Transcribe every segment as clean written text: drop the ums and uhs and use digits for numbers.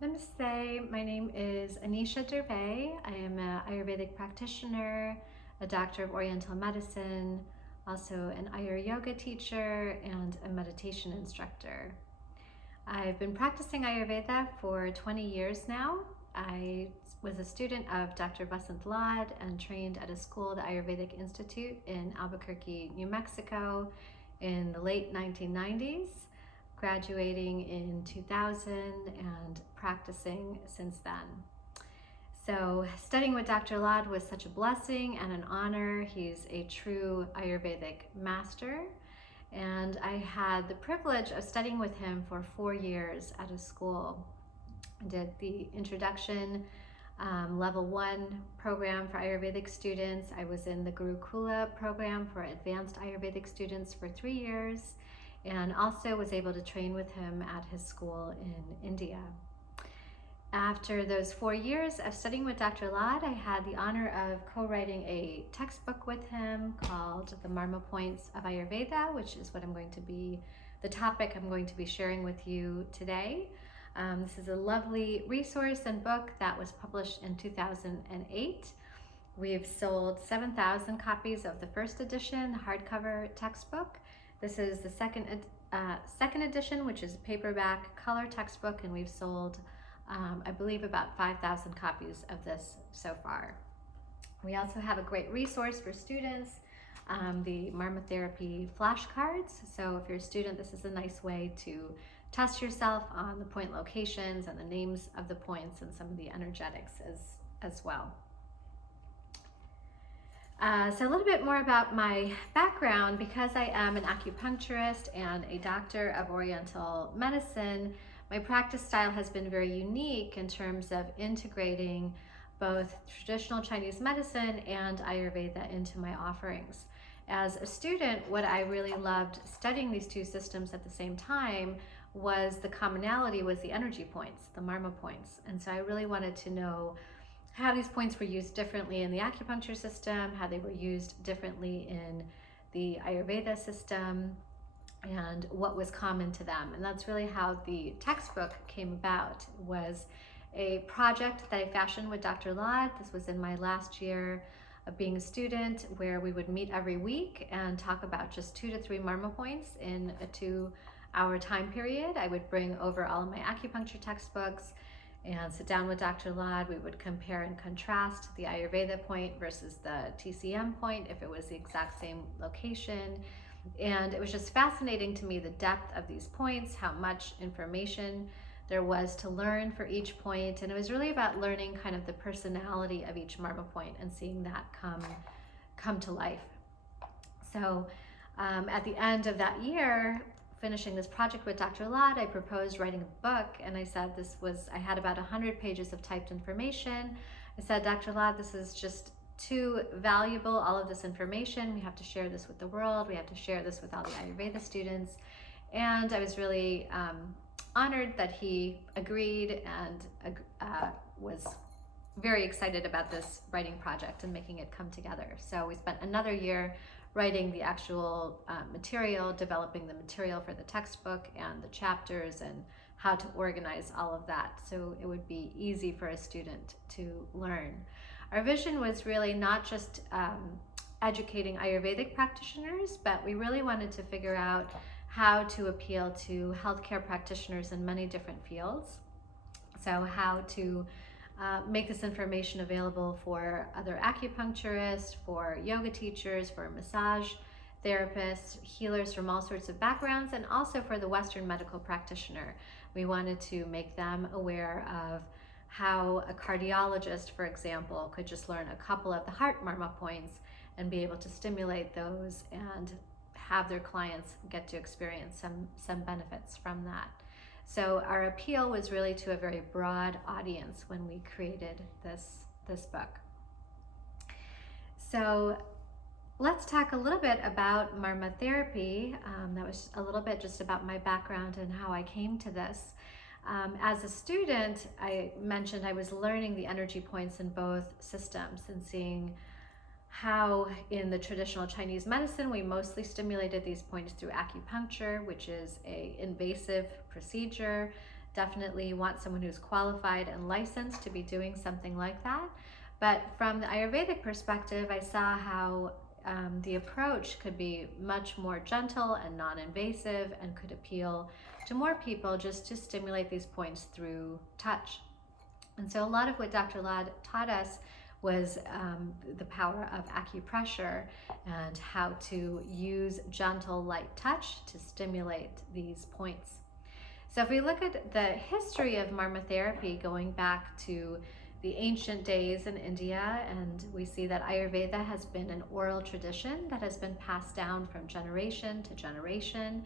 Namaste, my name is Anisha Durve. I am an Ayurvedic practitioner, a doctor of Oriental medicine, also an Ayur yoga teacher, and a meditation instructor. I've been practicing Ayurveda for 20 years now. I was a student of Dr. Vasant Lad and trained at a school, the Ayurvedic Institute in Albuquerque, New Mexico in the late 1990s, graduating in 2000 and practicing since then. So studying with Dr. Lad was such a blessing and an honor. He's a true Ayurvedic master. And I had the privilege of studying with him for 4 years at a school. I did the introduction level 1 program for Ayurvedic students. I was in the Gurukula program for advanced Ayurvedic students for 3 years, and also was able to train with him at his school in India. After those 4 years of studying with Dr. Lad, I had the honor of co-writing a textbook with him called The Marma Points of Ayurveda, which is what the topic I'm going to be sharing with you today. This is a lovely resource and book that was published in 2008. We've sold 7,000 copies of the first edition, the hardcover textbook. This is the second edition, which is a paperback color textbook, and we've sold I believe about 5,000 copies of this so far. We also have a great resource for students, the Marma Therapy flashcards. So if you're a student, this is a nice way to test yourself on the point locations and the names of the points and some of the energetics as well. So a little bit more about my background. Because I am an acupuncturist and a doctor of Oriental medicine, my practice style has been very unique in terms of integrating both traditional Chinese medicine and Ayurveda into my offerings. As a student, what I really loved studying these two systems at the same time was the commonality was the energy points, the Marma points. And so I really wanted to know how these points were used differently in the acupuncture system, how they were used differently in the Ayurveda system, and what was common to them. And that's really how the textbook came about. It was a project that I fashioned with Dr. Lad. This was in my last year of being a student, where we would meet every week and talk about just 2 to 3 Marma points in a 2-hour time period. I would bring over all of my acupuncture textbooks and sit down with Dr. Lad. We would compare and contrast the Ayurveda point versus the TCM point if it was the exact same location. And it was just fascinating to me, the depth of these points, how much information there was to learn for each point. And it was really about learning kind of the personality of each Marma point and seeing that come to life. So at the end of that year, finishing this project with Dr. Lad, I proposed writing a book, and I said I had about 100 pages of typed information. I said, Dr. Lad, this is just too valuable, all of this information. We have to share this with the world. We have to share this with all the Ayurveda students. And I was really honored that he agreed and was very excited about this writing project and making it come together. So we spent another year writing the actual material, developing the material for the textbook and the chapters and how to organize all of that so it would be easy for a student to learn. Our vision was really not just educating Ayurvedic practitioners, but we really wanted to figure out how to appeal to healthcare practitioners in many different fields. So how to make this information available for other acupuncturists, for yoga teachers, for massage therapists, healers from all sorts of backgrounds, and also for the Western medical practitioner. We wanted to make them aware of how a cardiologist, for example, could just learn a couple of the heart Marma points and be able to stimulate those and have their clients get to experience some benefits from that. So our appeal was really to a very broad audience when we created this book. So let's talk a little bit about Marma Therapy. That was a little bit just about my background and how I came to this. As a student, I mentioned I was learning the energy points in both systems and seeing how in the traditional Chinese medicine, we mostly stimulated these points through acupuncture, which is an invasive procedure Definitely want someone who's qualified and licensed to be doing something like that. But from the Ayurvedic perspective, I saw how the approach could be much more gentle and non-invasive and could appeal to more people just to stimulate these points through touch. And so a lot of what Dr. Ladd taught us was the power of acupressure and how to use gentle, light touch to stimulate these points. So if we look at the history of Marma Therapy going back to the ancient days in India, and we see that Ayurveda has been an oral tradition that has been passed down from generation to generation.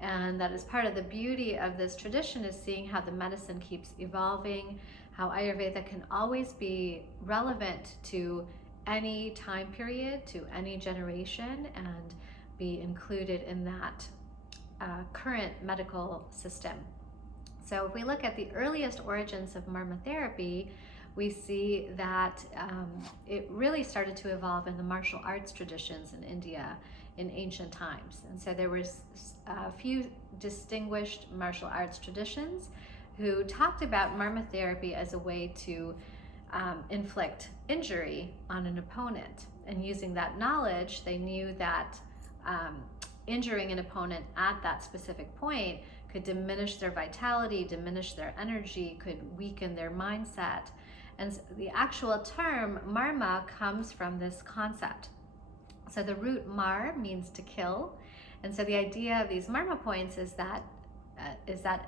And that is part of the beauty of this tradition, is seeing how the medicine keeps evolving, how Ayurveda can always be relevant to any time period, to any generation, and be included in that current medical system. So if we look at the earliest origins of Marma Therapy, we see that it really started to evolve in the martial arts traditions in India in ancient times. And so there was a few distinguished martial arts traditions who talked about Marma Therapy as a way to inflict injury on an opponent. And using that knowledge, they knew that injuring an opponent at that specific point could diminish their vitality, diminish their energy, could weaken their mindset. And the actual term marma comes from this concept. So the root mar means to kill. And so the idea of these marma points is that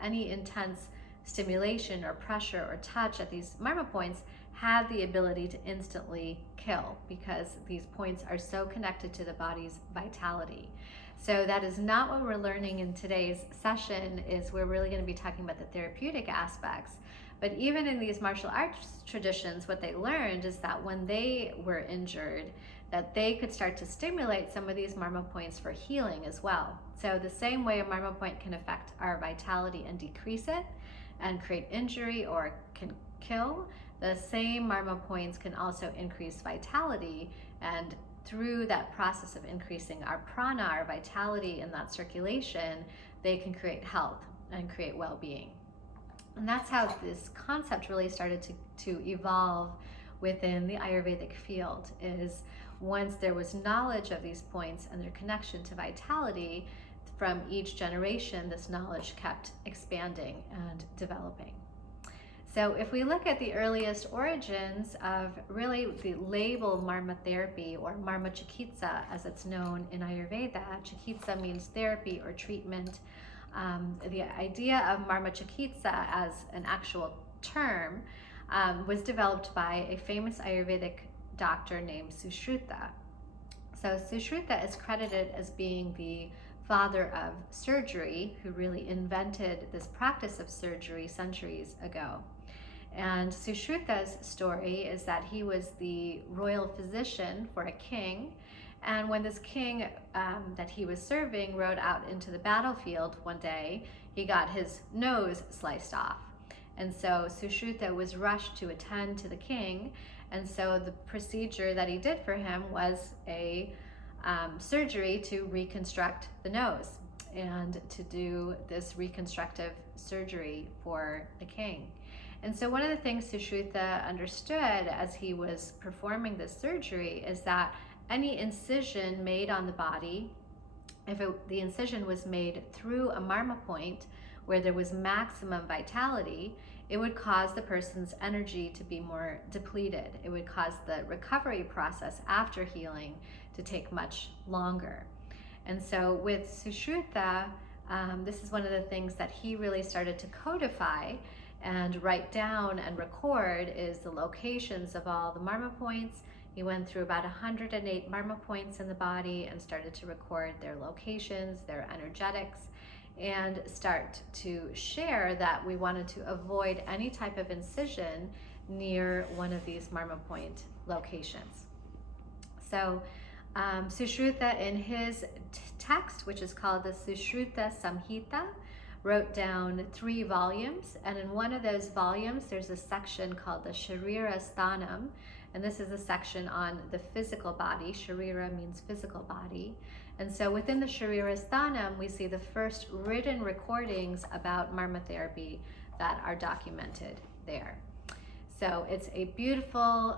any intense stimulation or pressure or touch at these marma points have the ability to instantly kill, because these points are so connected to the body's vitality. So that is not what we're learning in today's session. Is we're really going to be talking about the therapeutic aspects. But even in these martial arts traditions, what they learned is that when they were injured, that they could start to stimulate some of these marma points for healing as well. So the same way a marma point can affect our vitality and decrease it and create injury or can kill, the same marma points can also increase vitality, and through that process of increasing our prana, our vitality in that circulation, they can create health and create well-being. And that's how this concept really started to evolve within the Ayurvedic field, is once there was knowledge of these points and their connection to vitality, from each generation, this knowledge kept expanding and developing. So if we look at the earliest origins of really the label Marma Therapy, or Marma Chikitsa as it's known in Ayurveda, Chikitsa means therapy or treatment. The idea of Marma Chikitsa as an actual term was developed by a famous Ayurvedic doctor named Sushruta. So Sushruta is credited as being the father of surgery, who really invented this practice of surgery centuries ago. And Sushruta's story is that he was the royal physician for a king, and when this king that he was serving rode out into the battlefield one day, he got his nose sliced off. And so Sushruta was rushed to attend to the king, and so the procedure that he did for him was a surgery to reconstruct the nose, and to do this reconstructive surgery for the king. And so one of the things Sushruta understood as he was performing this surgery is that any incision made on the body, if the incision was made through a marma point where there was maximum vitality, it would cause the person's energy to be more depleted. It would cause the recovery process after healing to take much longer. And so with Sushruta, this is one of the things that he really started to codify and write down and record, is the locations of all the marma points. He went through about 108 marma points in the body and started to record their locations, their energetics, and start to share that we wanted to avoid any type of incision near one of these marma point locations. So Sushruta, in his text, which is called the Sushruta Samhita, wrote down 3 volumes, and in one of those volumes there's a section called the Sharira Sthanam, and this is a section on the physical body. Sharira means physical body, And so within the Sharirasthanam, we see the first written recordings about Marma therapy that are documented there. So it's a beautiful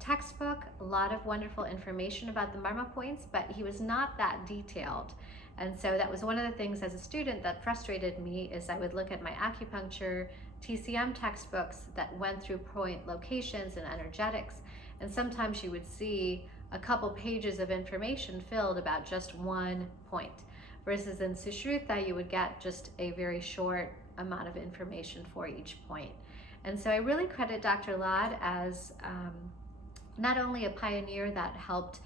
textbook, a lot of wonderful information about the Marma points, but he was not that detailed. And so that was one of the things as a student that frustrated me, is I would look at my acupuncture TCM textbooks that went through point locations and energetics, and sometimes you would see a couple pages of information filled about just one point, versus in Sushruta you would get just a very short amount of information for each point. And so I really credit Dr. Lad as not only a pioneer that helped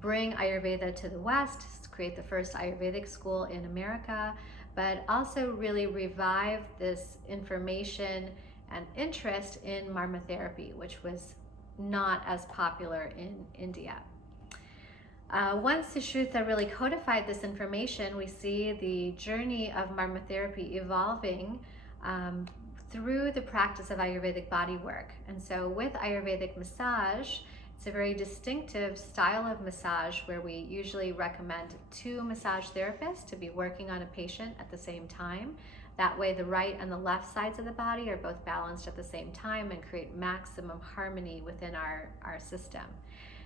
bring Ayurveda to the West, create the first Ayurvedic school in America, but also really revive this information and interest in Marma therapy, which was not as popular in India. Once Sushruta really codified this information, we see the journey of Marma therapy evolving through the practice of Ayurvedic bodywork. And so with Ayurvedic massage, it's a very distinctive style of massage where we usually recommend 2 massage therapists to be working on a patient at the same time. That way the right and the left sides of the body are both balanced at the same time and create maximum harmony within our system.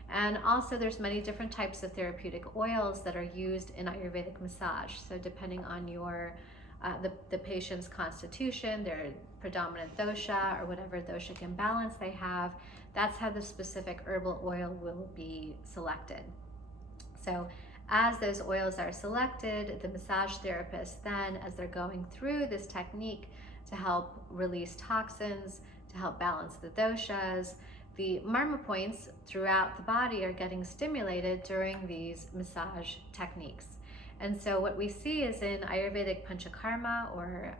And also there's many different types of therapeutic oils that are used in Ayurvedic massage. So depending on your the patient's constitution, their predominant dosha, or whatever doshic imbalance they have, that's how the specific herbal oil will be selected. So as those oils are selected, the massage therapist then, as they're going through this technique to help release toxins, to help balance the doshas, the Marma points throughout the body are getting stimulated during these massage techniques. And so what we see is in Ayurvedic Panchakarma, or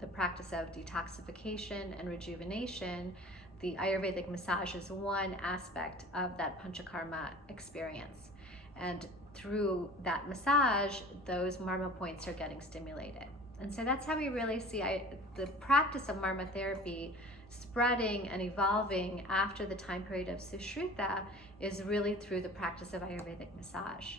the practice of detoxification and rejuvenation, the Ayurvedic massage is one aspect of that Panchakarma experience. And through that massage, those Marma points are getting stimulated. And so that's how we really see the practice of Marma therapy spreading and evolving after the time period of Sushruta, is really through the practice of Ayurvedic massage.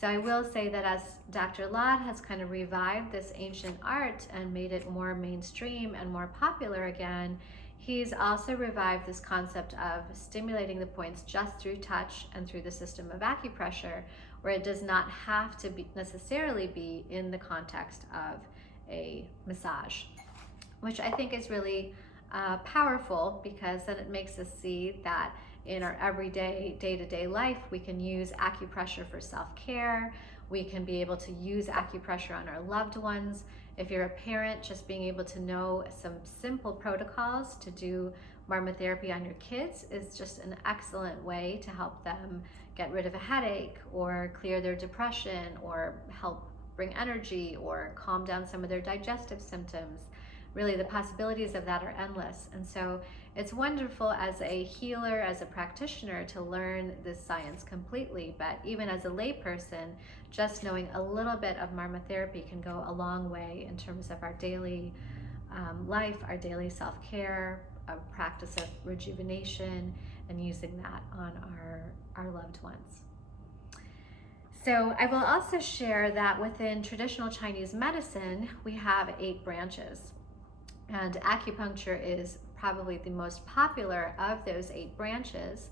So I will say that as Dr. Lad has kind of revived this ancient art and made it more mainstream and more popular again, he's also revived this concept of stimulating the points just through touch and through the system of acupressure, where it does not have to necessarily be in the context of a massage, which I think is really powerful, because then it makes us see that in our everyday, day-to-day life, we can use acupressure for self-care. We can be able to use acupressure on our loved ones. If you're a parent, just being able to know some simple protocols to do Marma therapy on your kids is just an excellent way to help them get rid of a headache, or clear their depression, or help bring energy, or calm down some of their digestive symptoms. Really, the possibilities of that are endless. And so it's wonderful as a healer, as a practitioner, to learn this science completely. But even as a layperson, just knowing a little bit of Marma therapy can go a long way in terms of our daily life, our daily self-care, a practice of rejuvenation, and using that on our loved ones. So I will also share that within traditional Chinese medicine, we have 8 branches. And acupuncture is probably the most popular of those 8 branches.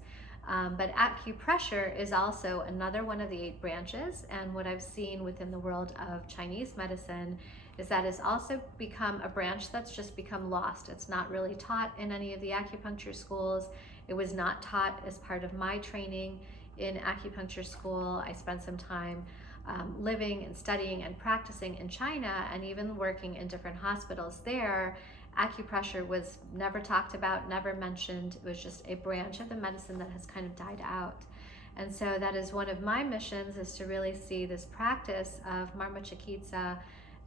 But acupressure is also another one of the 8 branches. And what I've seen within the world of Chinese medicine is that it's also become a branch that's just become lost. It's not really taught in any of the acupuncture schools. It was not taught as part of my training in acupuncture school. I spent some time living and studying and practicing in China, and even working in different hospitals there. Acupressure was never talked about, never mentioned. It was just a branch of the medicine that has kind of died out. And so that is one of my missions, is to really see this practice of Marma Chikitsa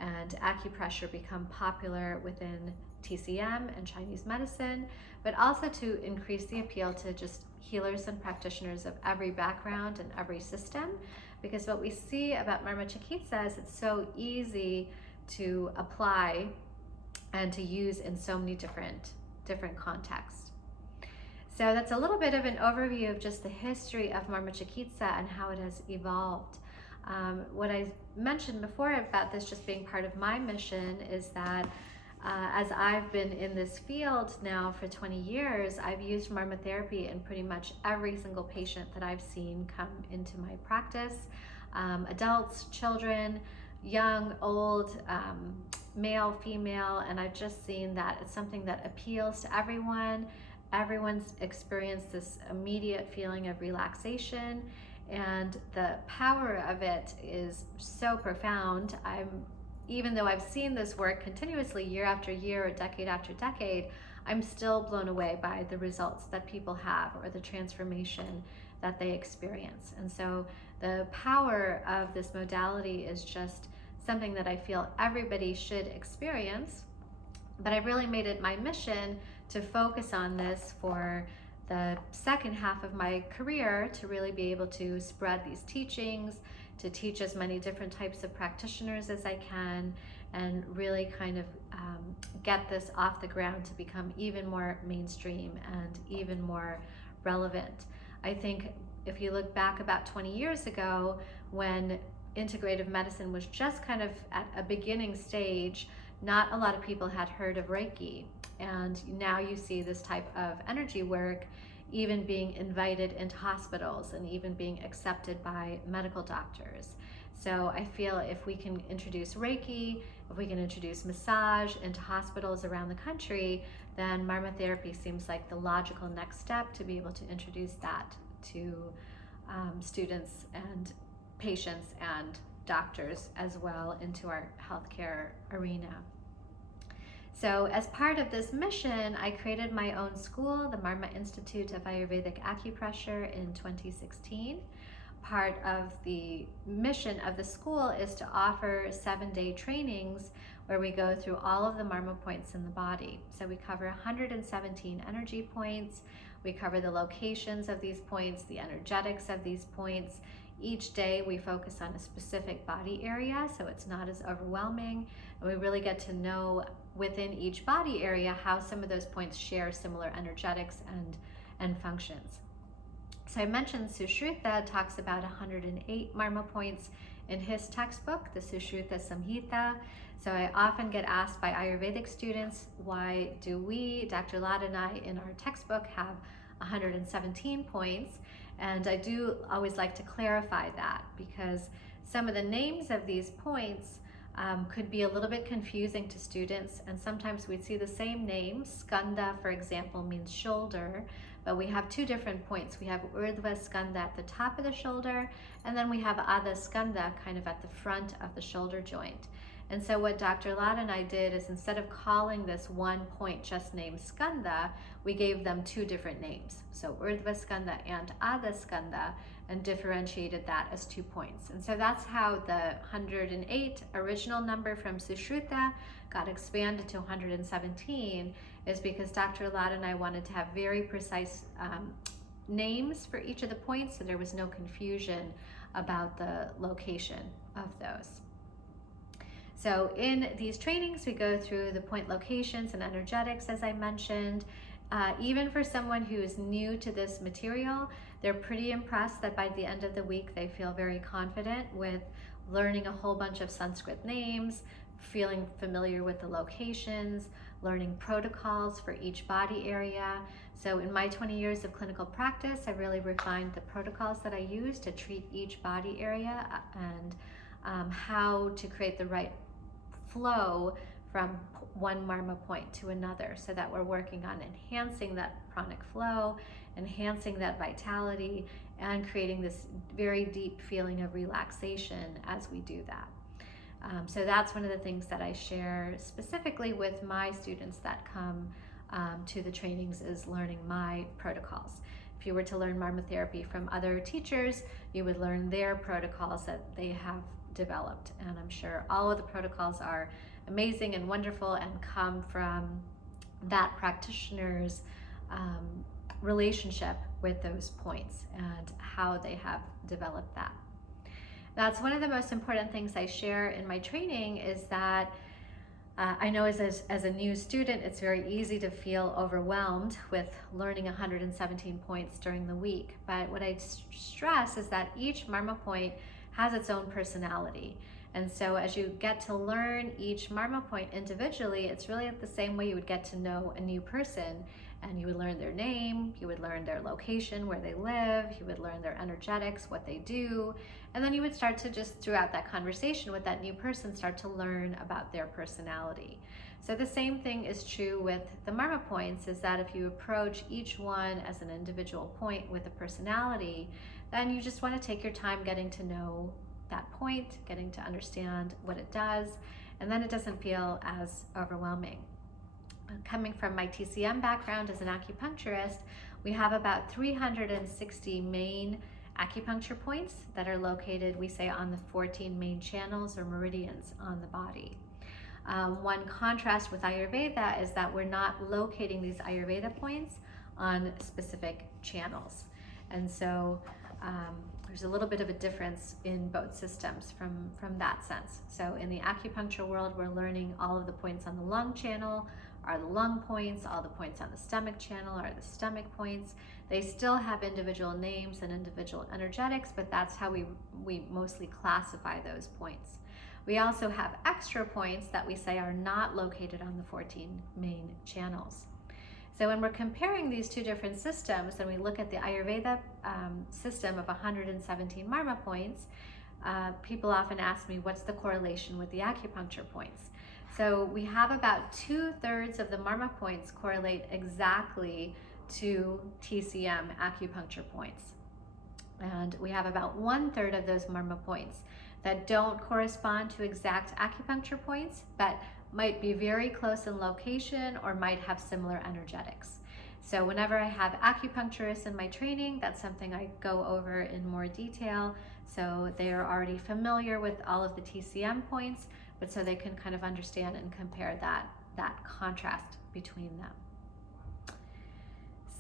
and acupressure become popular within TCM and Chinese medicine, but also to increase the appeal to just healers and practitioners of every background and every system. Because what we see about Marma Chikitsa is it's so easy to apply and to use in so many different contexts. So that's a little bit of an overview of just the history of Marma Chikitsa and how it has evolved. What I mentioned before about this just being part of my mission is that as I've been in this field now for 20 years, I've used Marma Therapy in pretty much every single patient that I've seen come into my practice. Adults, children, young, old, male, female, and I've just seen that it's something that appeals to everyone. Everyone's experienced this immediate feeling of relaxation, and the power of it is so profound. Even though I've seen this work continuously year after year or decade after decade, I'm still blown away by the results that people have or the transformation that they experience. And so the power of this modality is just something that I feel everybody should experience. But I've really made it my mission to focus on this for the second half of my career, to really be able to spread these teachings, to teach as many different types of practitioners as I can, and really kind of get this off the ground to become even more mainstream and even more relevant. I think if you look back about 20 years ago, when integrative medicine was just kind of at a beginning stage, not a lot of people had heard of Reiki. And now you see this type of energy work even being invited into hospitals and even being accepted by medical doctors. So I feel if we can introduce Reiki, if we can introduce massage into hospitals around the country, then Marma Therapy seems like the logical next step to be able to introduce that to students and patients and doctors as well into our healthcare arena. So as part of this mission, I created my own school, the Marma Institute of Ayurvedic Acupressure, in 2016. Part of the mission of the school is to offer 7-day trainings where we go through all of the Marma points in the body. So we cover 117 energy points. We cover the locations of these points, the energetics of these points. Each day we focus on a specific body area, so it's not as overwhelming. And we really get to know within each body area how some of those points share similar energetics and functions. So I mentioned Sushruta talks about 108 Marma points in his textbook, the Sushruta Samhita. So I often get asked by Ayurvedic students, why do we, Dr. Lad and I, in our textbook have 117 points? And I do always like to clarify that, because some of the names of these points could be a little bit confusing to students, and sometimes we'd see the same name. Skanda, for example, means shoulder, but we have two different points. We have Urdhva Skanda at the top of the shoulder, and then we have Adha Skanda kind of at the front of the shoulder joint. And so what Dr. Lad and I did is, instead of calling this one point just named Skanda, we gave them two different names. So Urdhva Skanda and Adha Skanda, and differentiated that as 2 points. And so that's how the 108 original number from Sushruta got expanded to 117, is because Dr. Lad and I wanted to have very precise names for each of the points, so there was no confusion about the location of those. So in these trainings, we go through the point locations and energetics, as I mentioned. Even for someone who is new to this material, they're pretty impressed that by the end of the week, they feel very confident with learning a whole bunch of Sanskrit names, feeling familiar with the locations, learning protocols for each body area. So in my 20 years of clinical practice, I really refined the protocols that I use to treat each body area, and how to create the right flow from one Marma point to another, so that we're working on enhancing that pranic flow, enhancing that vitality, and creating this very deep feeling of relaxation as we do that. So that's one of the things that I share specifically with my students that come to the trainings, is learning my protocols. If you were to learn Marma Therapy from other teachers, you would learn their protocols that they have developed. And I'm sure all of the protocols are amazing and wonderful and come from that practitioner's relationship with those points and how they have developed that. That's one of the most important things I share in my training, is that I know as a new student, it's very easy to feel overwhelmed with learning 117 points during the week. But what I stress is that each Marma point has its own personality. And so as you get to learn each Marma point individually, it's really the same way you would get to know a new person. And you would learn their name, you would learn their location, where they live, you would learn their energetics, what they do. And then you would start to just, throughout that conversation with that new person, start to learn about their personality. So the same thing is true with the Marma points, is that if you approach each one as an individual point with a personality, then you just want to take your time getting to know that point, getting to understand what it does, and then it doesn't feel as overwhelming. Coming from my TCM background as an acupuncturist, we have about 360 main acupuncture points that are located, we say, on the 14 main channels or meridians on the body. One contrast with Ayurveda is that we're not locating these Ayurveda points on specific channels. And so there's a little bit of a difference in both systems from that sense. So in the acupuncture world, we're learning all of the points on the lung channel are the lung points, all the points on the stomach channel are the stomach points. They still have individual names and individual energetics, but that's how we mostly classify those points. We also have extra points that we say are not located on the 14 main channels. So when we're comparing these two different systems, and we look at the Ayurveda system of 117 Marma points, people often ask me, what's the correlation with the acupuncture points? So we have about 2/3 of the Marma points correlate exactly to TCM acupuncture points. And we have about 1/3 of those Marma points that don't correspond to exact acupuncture points, but might be very close in location or might have similar energetics. So whenever I have acupuncturists in my training, that's something I go over in more detail. So they are already familiar with all of the TCM points, but so they can kind of understand and compare that contrast between them.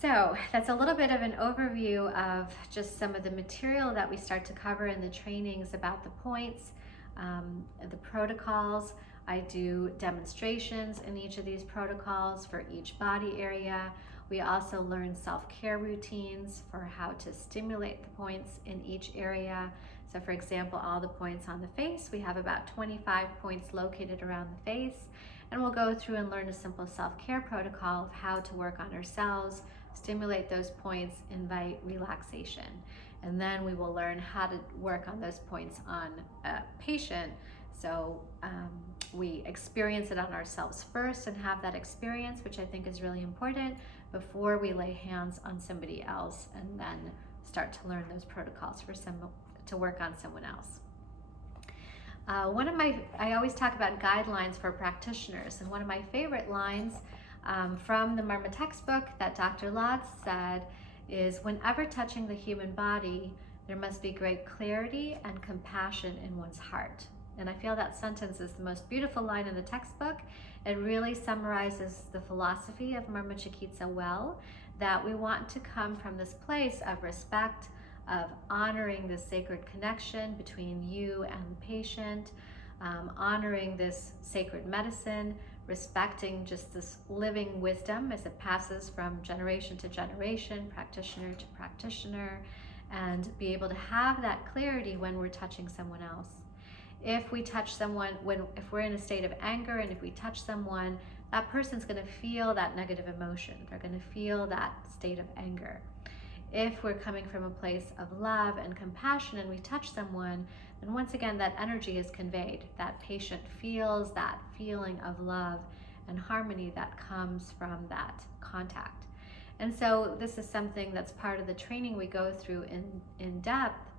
So that's a little bit of an overview of just some of the material that we start to cover in the trainings about the points, the protocols. I do demonstrations in each of these protocols for each body area. We also learn self-care routines for how to stimulate the points in each area. So for example, all the points on the face, we have about 25 points located around the face, and we'll go through and learn a simple self-care protocol of how to work on ourselves, stimulate those points, invite relaxation. And then we will learn how to work on those points on a patient. So we experience it on ourselves first and have that experience, which I think is really important, before we lay hands on somebody else and then start to learn those protocols to work on someone else. I always talk about guidelines for practitioners, and one of my favorite lines from the Marma textbook that Dr. Lotz said is, whenever touching the human body, there must be great clarity and compassion in one's heart. And I feel that sentence is the most beautiful line in the textbook. It really summarizes the philosophy of Marma Chikitsa well, that we want to come from this place of respect, of honoring this sacred connection between you and the patient, honoring this sacred medicine, respecting just this living wisdom as it passes from generation to generation, practitioner to practitioner, and be able to have that clarity when we're touching someone else. If we touch someone, if we're in a state of anger and if we touch someone, that person's going to feel that negative emotion. They're going to feel that state of anger. If we're coming from a place of love and compassion and we touch someone, then once again that energy is conveyed. That patient feels that feeling of love and harmony that comes from that contact. And so this is something that's part of the training we go through in depth,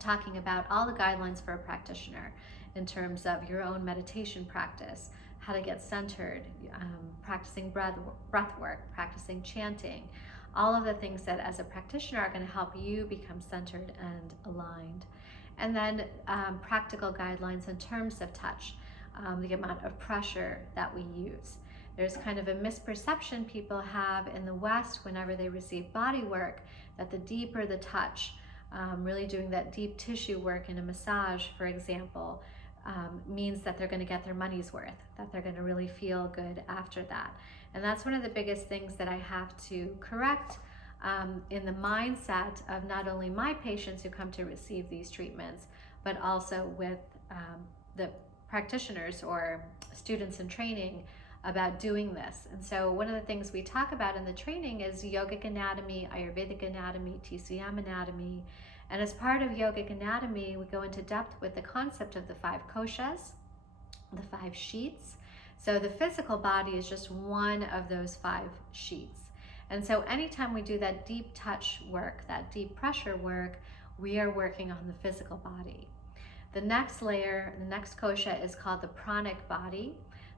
talking about all the guidelines for a practitioner in terms of your own meditation practice, how to get centered, practicing breath work, practicing chanting, all of the things that as a practitioner are going to help you become centered and aligned. And then practical guidelines in terms of touch, the amount of pressure that we use. There's kind of a misperception people have in the West whenever they receive body work, that the deeper the touch, really doing that deep tissue work in a massage, for example, means that they're going to get their money's worth, that they're going to really feel good after that. And that's one of the biggest things that I have to correct in the mindset of not only my patients who come to receive these treatments, but also with the practitioners or students in training about doing this. And so one of the things we talk about in the training is Yogic Anatomy, Ayurvedic Anatomy, TCM Anatomy. And as part of Yogic Anatomy, we go into depth with the concept of the 5 koshas, the 5 sheets. So the physical body is just one of those 5 sheets. And so anytime we do that deep touch work, that deep pressure work, we are working on the physical body. The next layer, the next kosha is called the pranic body.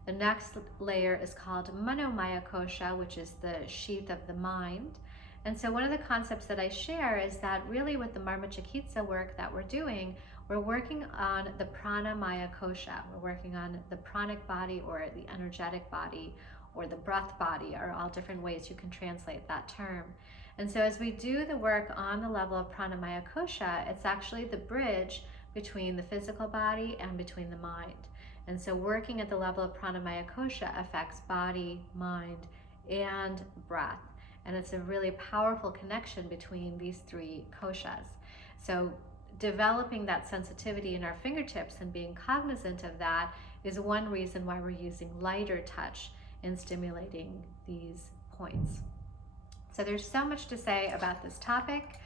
The next layer is called Manomaya kosha, which is the sheath of the mind. And so one of the concepts that I share is that really with the Marma Chikitsa work that we're doing, we're working on the pranamaya kosha. We're working on the pranic body or the energetic body or the breath body, are all different ways you can translate that term. And so as we do the work on the level of pranamaya kosha, it's actually the bridge between the physical body and between the mind. And so working at the level of pranamaya kosha affects body, mind, and breath. And it's a really powerful connection between these 3 koshas. So developing that sensitivity in our fingertips and being cognizant of that is one reason why we're using lighter touch in stimulating these points. So there's so much to say about this topic.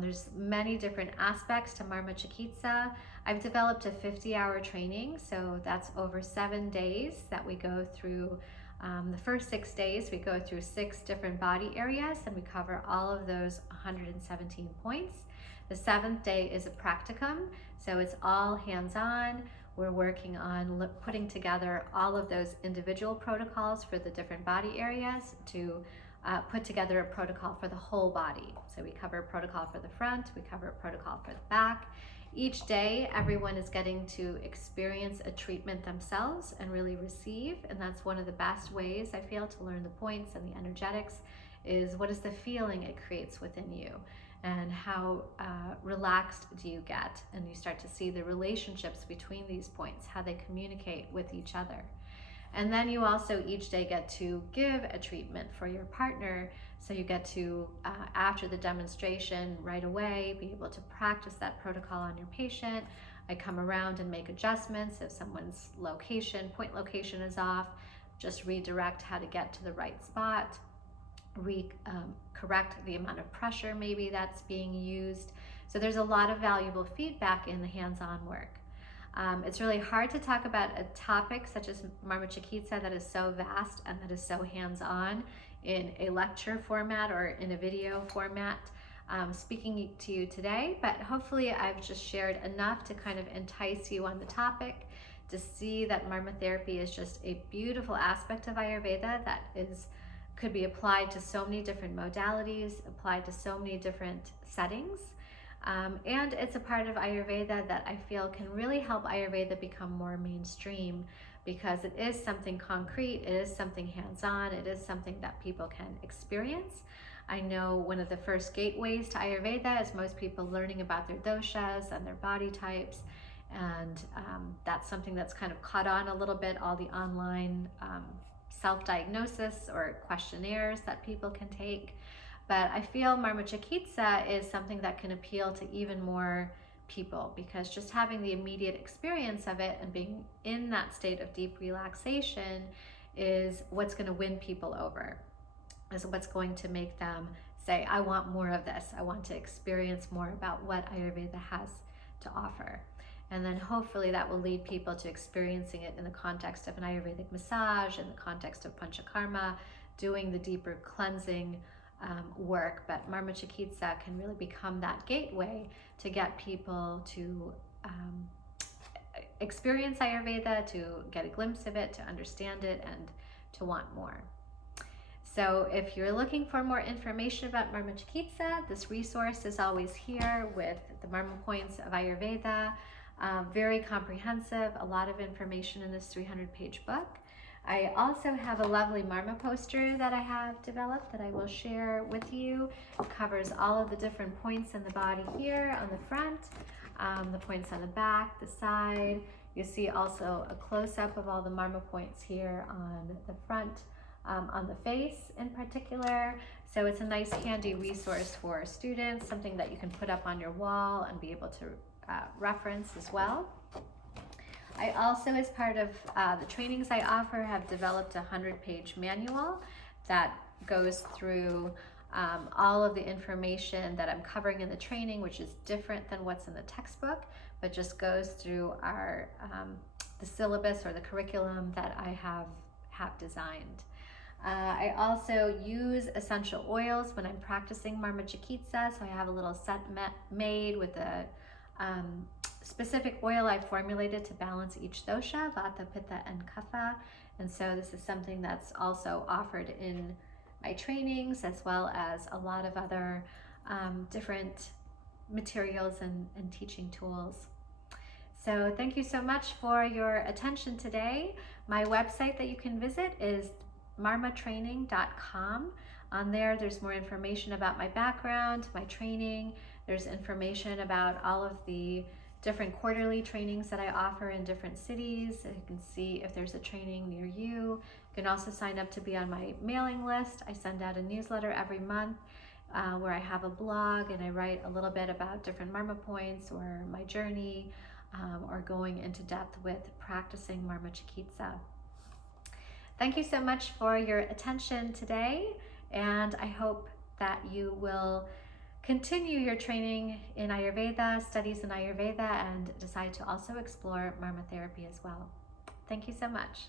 There's many different aspects to Marma Chikitsa. I've developed a 50-hour training, so that's over 7 days that we go through. The first 6 days, we go through 6 different body areas, and we cover all of those 117 points. The 7th day is a practicum, so it's all hands-on. We're working on putting together all of those individual protocols for the different body areas to put together a protocol for the whole body. So we cover a protocol for the front, we cover a protocol for the back. Each day, everyone is getting to experience a treatment themselves and really receive, and that's one of the best ways, I feel, to learn the points and the energetics, is what is the feeling it creates within you, and how relaxed do you get, and you start to see the relationships between these points, how they communicate with each other. And then you also each day get to give a treatment for your partner, so you get to, after the demonstration right away, be able to practice that protocol on your patient. I come around and make adjustments if someone's point location is off, just redirect how to get to the right spot, correct the amount of pressure maybe that's being used. So there's a lot of valuable feedback in the hands-on work. It's really hard to talk about a topic such as Marma Chikitsa that is so vast and that is so hands-on in a lecture format or in a video format speaking to you today, but hopefully I've just shared enough to kind of entice you on the topic, to see that Marma Therapy is just a beautiful aspect of Ayurveda that could be applied to so many different modalities, applied to so many different settings. And it's a part of Ayurveda that I feel can really help Ayurveda become more mainstream, because it is something concrete, it is something hands-on, it is something that people can experience. I know one of the first gateways to Ayurveda is most people learning about their doshas and their body types, and that's something that's kind of caught on a little bit, all the online self-diagnosis or questionnaires that people can take. But I feel Marma Chikitsa is something that can appeal to even more people, because just having the immediate experience of it and being in that state of deep relaxation is what's going to win people over, is what's going to make them say, I want more of this. I want to experience more about what Ayurveda has to offer. And then hopefully that will lead people to experiencing it in the context of an Ayurvedic massage, in the context of Panchakarma, doing the deeper cleansing work. But Marma Chikitsa can really become that gateway to get people to experience Ayurveda, to get a glimpse of it, to understand it, and to want more. So if you're looking for more information about Marma Chikitsa, this resource is always here with the Marma Points of Ayurveda. Very comprehensive, a lot of information in this 300-page book. I also have a lovely Marma Poster that I have developed that I will share with you. It covers all of the different points in the body here on the front, the points on the back, the side. You see also a close-up of all the Marma points here on the front, on the face in particular. So it's a nice handy resource for students, something that you can put up on your wall and be able to reference as well. I also, as part of the trainings I offer, have developed a 100-page manual that goes through all of the information that I'm covering in the training, which is different than what's in the textbook, but just goes through our the syllabus or the curriculum that I have designed. I also use essential oils when I'm practicing Marma Chikitsa, so I have a little set made with a specific oil I formulated to balance each dosha, Vata, Pitta, and Kapha. And so this is something that's also offered in my trainings, as well as a lot of other different materials and teaching tools. So thank you so much for your attention today. My website that you can visit is marmatraining.com. On there's more information about my background, my training. There's information about all of the different quarterly trainings that I offer in different cities. You can see if there's a training near you. You can also sign up to be on my mailing list. I send out a newsletter every month where I have a blog and I write a little bit about different Marma points or my journey or going into depth with practicing Marma Chikitsa. Thank you so much for your attention today, and I hope that you will continue your training in Ayurveda, studies in Ayurveda, and decide to also explore Marma Therapy as well. Thank you so much.